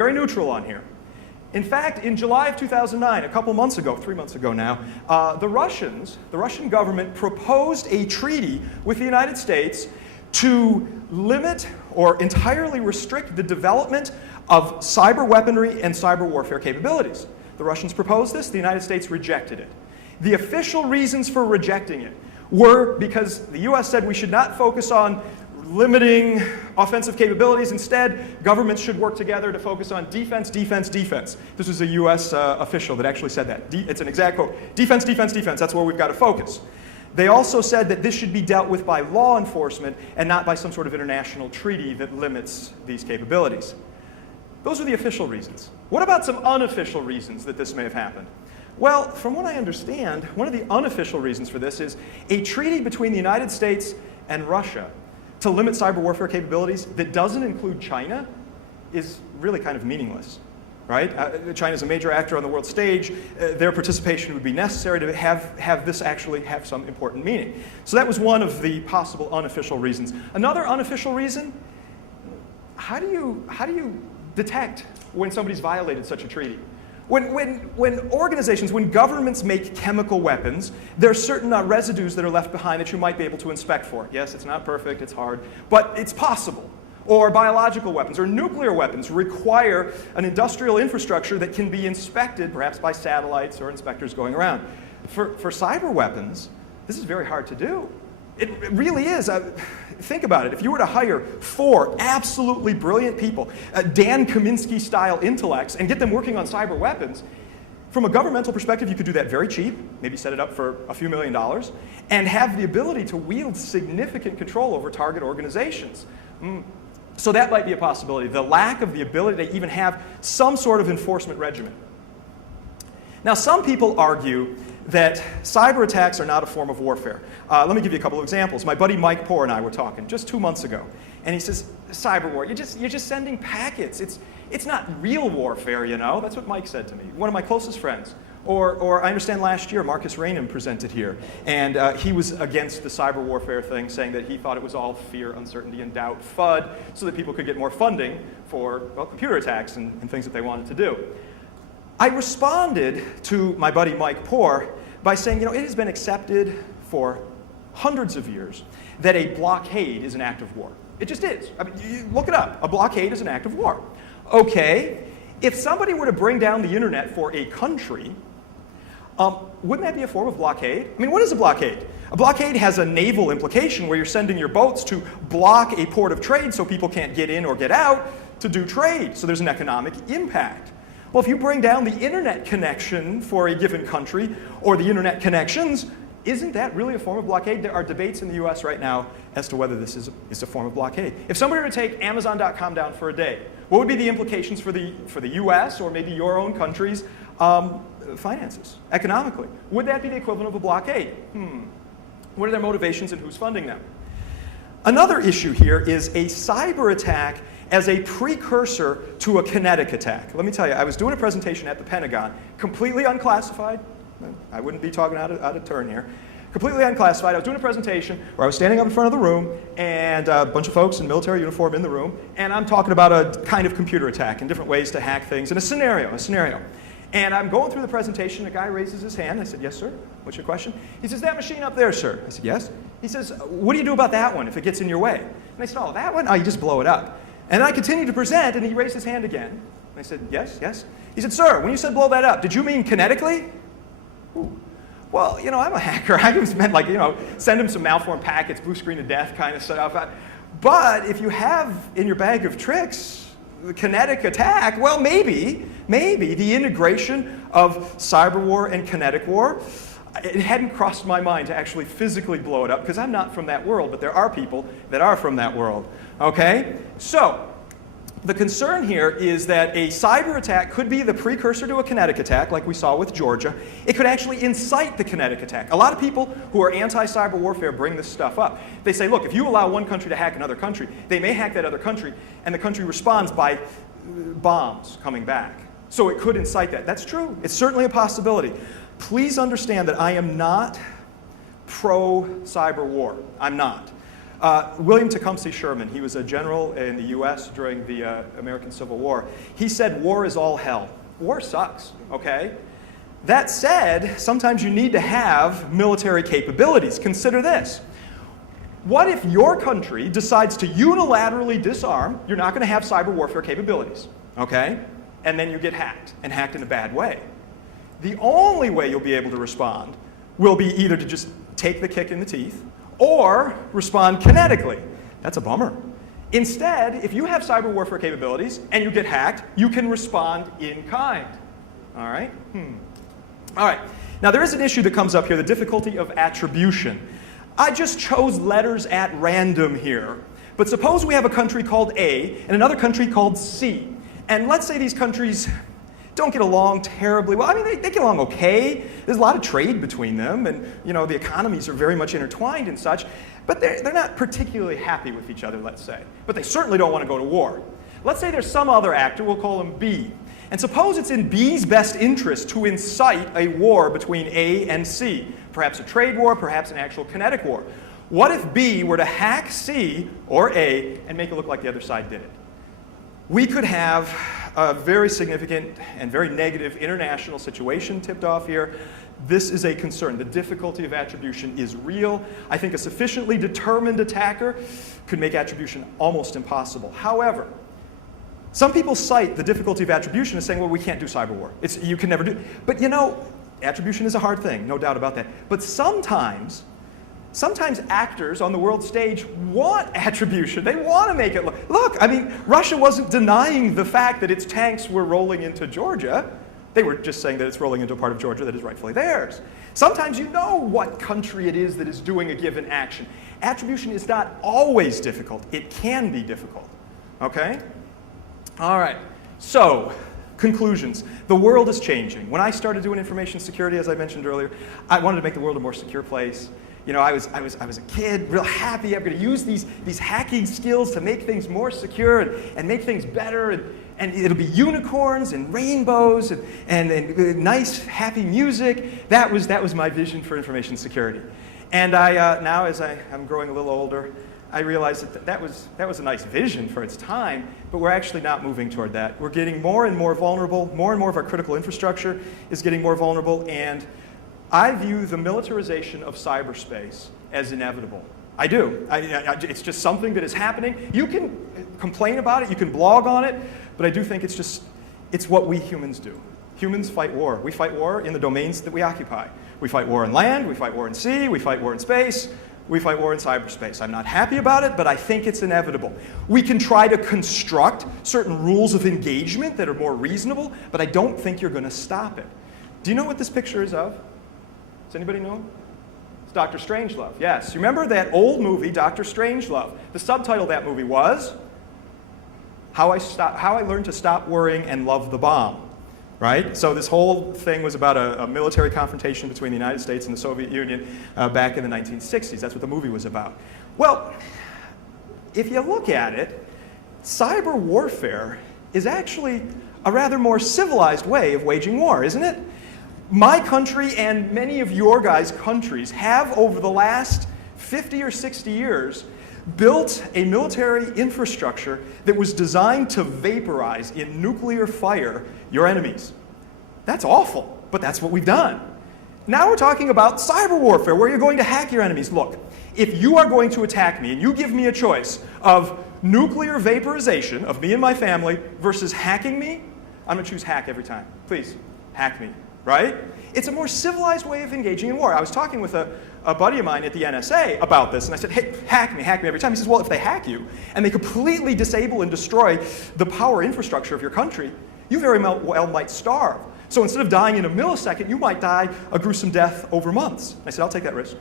very neutral on here. In fact, in July of 2009, a couple months ago, 3 months ago now, the Russian government proposed a treaty with the United States to limit or entirely restrict the development of cyber weaponry and cyber warfare capabilities. The Russians proposed this, the United States rejected it. The official reasons for rejecting it were because the US said we should not focus on limiting offensive capabilities. Instead, governments should work together to focus on defense, defense, defense. This was a US official that actually said that. It's an exact quote. Defense, defense, defense. That's where we've got to focus. They also said that this should be dealt with by law enforcement and not by some sort of international treaty that limits these capabilities. Those are the official reasons. What about some unofficial reasons that this may have happened? Well, from what I understand, one of the unofficial reasons for this is a treaty between the United States and Russia to limit cyber warfare capabilities that doesn't include China is really kind of meaningless, right? China is a major actor on the world stage. Their participation would be necessary to have this actually have some important meaning. So that was one of the possible unofficial reasons. Another unofficial reason, how do you detect when somebody's violated such a treaty? When organizations, when governments make chemical weapons, there are certain residues that are left behind that you might be able to inspect for. Yes, it's not perfect, it's hard, but it's possible. Or biological weapons or nuclear weapons require an industrial infrastructure that can be inspected, perhaps by satellites or inspectors going around. For cyber weapons, this is very hard to do. It really is. Think about it. If you were to hire 4 absolutely brilliant people, Dan Kaminsky-style intellects, and get them working on cyber weapons, from a governmental perspective, you could do that very cheap, maybe set it up for a few $1 million, and have the ability to wield significant control over target organizations. So that might be a possibility, the lack of the ability to even have some sort of enforcement regimen. Now, some people argue that cyber attacks are not a form of warfare. Let me give you a couple of examples. My buddy Mike Poore and I were talking just 2 months ago, and he says, cyber war, you're just sending packets. It's not real warfare, you know? That's what Mike said to me, one of my closest friends. Or I understand last year Marcus Rainham presented here, and he was against the cyber warfare thing, saying that he thought it was all fear, uncertainty, and doubt, FUD, so that people could get more funding for, well, computer attacks and things that they wanted to do. I responded to my buddy Mike Poore by saying, you know, it has been accepted for hundreds of years that a blockade is an act of war. It just is. I mean, you look it up. A blockade is an act of war. Okay, if somebody were to bring down the internet for a country, wouldn't that be a form of blockade? I mean, what is a blockade? A blockade has a naval implication where you're sending your boats to block a port of trade so people can't get in or get out to do trade. So there's an economic impact. Well, if you bring down the internet connection for a given country, or the internet connections, isn't that really a form of blockade? There are debates in the US right now as to whether this is a form of blockade. If somebody were to take Amazon.com down for a day, what would be the implications for the US or maybe your own country's finances, economically? Would that be the equivalent of a blockade? What are their motivations and who's funding them? Another issue here is a cyber attack as a precursor to a kinetic attack. Let me tell you, I was doing a presentation at the Pentagon, completely unclassified. I wouldn't be talking out of turn here. Completely unclassified. I was doing a presentation where I was standing up in front of the room and a bunch of folks in military uniform in the room, and I'm talking about a kind of computer attack and different ways to hack things in a scenario. And I'm going through the presentation, a guy raises his hand. I said, yes, sir. What's your question? He says, that machine up there, sir. I said, yes. He says, what do you do about that one if it gets in your way? And I said, oh, that one? Oh, you just blow it up. And I continued to present, and he raised his hand again. And I said, yes, yes. He said, sir, when you said blow that up, did you mean kinetically? Ooh. Well, you know, I'm a hacker. I just meant, like, you know, send him some malformed packets, blue screen of death kind of stuff. But if you have in your bag of tricks the kinetic attack, well, maybe the integration of cyber war and kinetic war, it hadn't crossed my mind to actually physically blow it up, because I'm not from that world, but there are people that are from that world. Okay? So, the concern here is that a cyber attack could be the precursor to a kinetic attack, like we saw with Georgia. It could actually incite the kinetic attack. A lot of people who are anti-cyber warfare bring this stuff up. They say, look, if you allow one country to hack another country, they may hack that other country, and the country responds by bombs coming back. So it could incite that. That's true. It's certainly a possibility. Please understand that I am not pro-cyber war. I'm not. William Tecumseh Sherman, he was a general in the US during the American Civil War. He said, war is all hell. War sucks, okay? That said, sometimes you need to have military capabilities. Consider this. What if your country decides to unilaterally disarm? You're not going to have cyber warfare capabilities, okay? And then you get hacked, and hacked in a bad way. The only way you'll be able to respond will be either to just take the kick in the teeth or respond kinetically. That's a bummer. Instead, if you have cyber warfare capabilities and you get hacked, you can respond in kind. All right? All right. Now, there is an issue that comes up here, the difficulty of attribution. I just chose letters at random here. But suppose we have a country called A and another country called C. And let's say these countries don't get along terribly well. I mean, they get along okay. There's a lot of trade between them, and the economies are very much intertwined and such. But they're not particularly happy with each other, let's say. But they certainly don't want to go to war. Let's say there's some other actor, we'll call him B. And suppose it's in B's best interest to incite a war between A and C. Perhaps a trade war, perhaps an actual kinetic war. What if B were to hack C or A and make it look like the other side did it? We could have a very significant and very negative international situation tipped off here. This is a concern. The difficulty of attribution is real. I think a sufficiently determined attacker could make attribution almost impossible. However, some people cite the difficulty of attribution as saying, well, we can't do cyber war. You can never do. But attribution is a hard thing, no doubt about that. But sometimes actors on the world stage want attribution. They want to make it look, I mean, Russia wasn't denying the fact that its tanks were rolling into Georgia. They were just saying that it's rolling into a part of Georgia that is rightfully theirs. Sometimes you know what country it is that is doing a given action. Attribution is not always difficult. It can be difficult, okay? All right, so conclusions. The world is changing. When I started doing information security, as I mentioned earlier, I wanted to make the world a more secure place. I was a kid, real happy. I'm going to use these hacking skills to make things more secure and make things better. And it'll be unicorns and rainbows and nice, happy music. That was my vision for information security. And now, as I'm growing a little older, I realized that was a nice vision for its time, but we're actually not moving toward that. We're getting more and more vulnerable. More and more of our critical infrastructure is getting more vulnerable, and I view the militarization of cyberspace as inevitable. I do. It's just something that is happening. You can complain about it, you can blog on it, but I do think it's what we humans do. Humans fight war. We fight war in the domains that we occupy. We fight war in land, we fight war in sea, we fight war in space, we fight war in cyberspace. I'm not happy about it, but I think it's inevitable. We can try to construct certain rules of engagement that are more reasonable, but I don't think you're going to stop it. Do you know what this picture is of? Does anybody know? It's Dr. Strangelove. Yes. You remember that old movie, Dr. Strangelove? The subtitle of that movie was How I Learned to Stop Worrying and Love the Bomb. Right? So this whole thing was about a military confrontation between the United States and the Soviet Union back in the 1960s. That's what the movie was about. Well, if you look at it, cyber warfare is actually a rather more civilized way of waging war, isn't it? My country and many of your guys' countries have, over the last 50 or 60 years, built a military infrastructure that was designed to vaporize in nuclear fire your enemies. That's awful, but that's what we've done. Now we're talking about cyber warfare, where you're going to hack your enemies. Look, if you are going to attack me and you give me a choice of nuclear vaporization of me and my family versus hacking me, I'm going to choose hack every time. Please, hack me, right? It's a more civilized way of engaging in war. I was talking with a buddy of mine at the NSA about this, and I said, hey, hack me every time. He says, well, if they hack you and they completely disable and destroy the power infrastructure of your country, you very well might starve. So instead of dying in a millisecond, you might die a gruesome death over months. I said, I'll take that risk.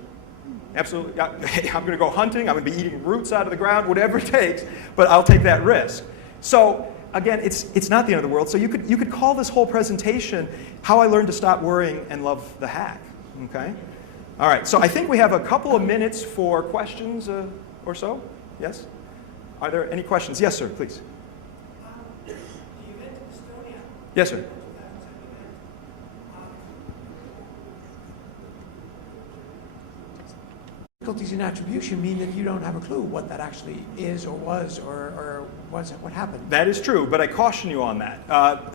Absolutely. I'm going to go hunting. I'm going to be eating roots out of the ground, whatever it takes, but I'll take that risk. So again, it's not the end of the world. So you could call this whole presentation How I Learned to Stop Worrying and Love the Hack. Okay? All right, so I think we have a couple of minutes for questions or so. Yes? Are there any questions? Yes, sir, please. The event in Estonia. Yes, sir. difficulties in attribution mean that you don't have a clue what that actually is or was or what happened. That is true, but I caution you on that.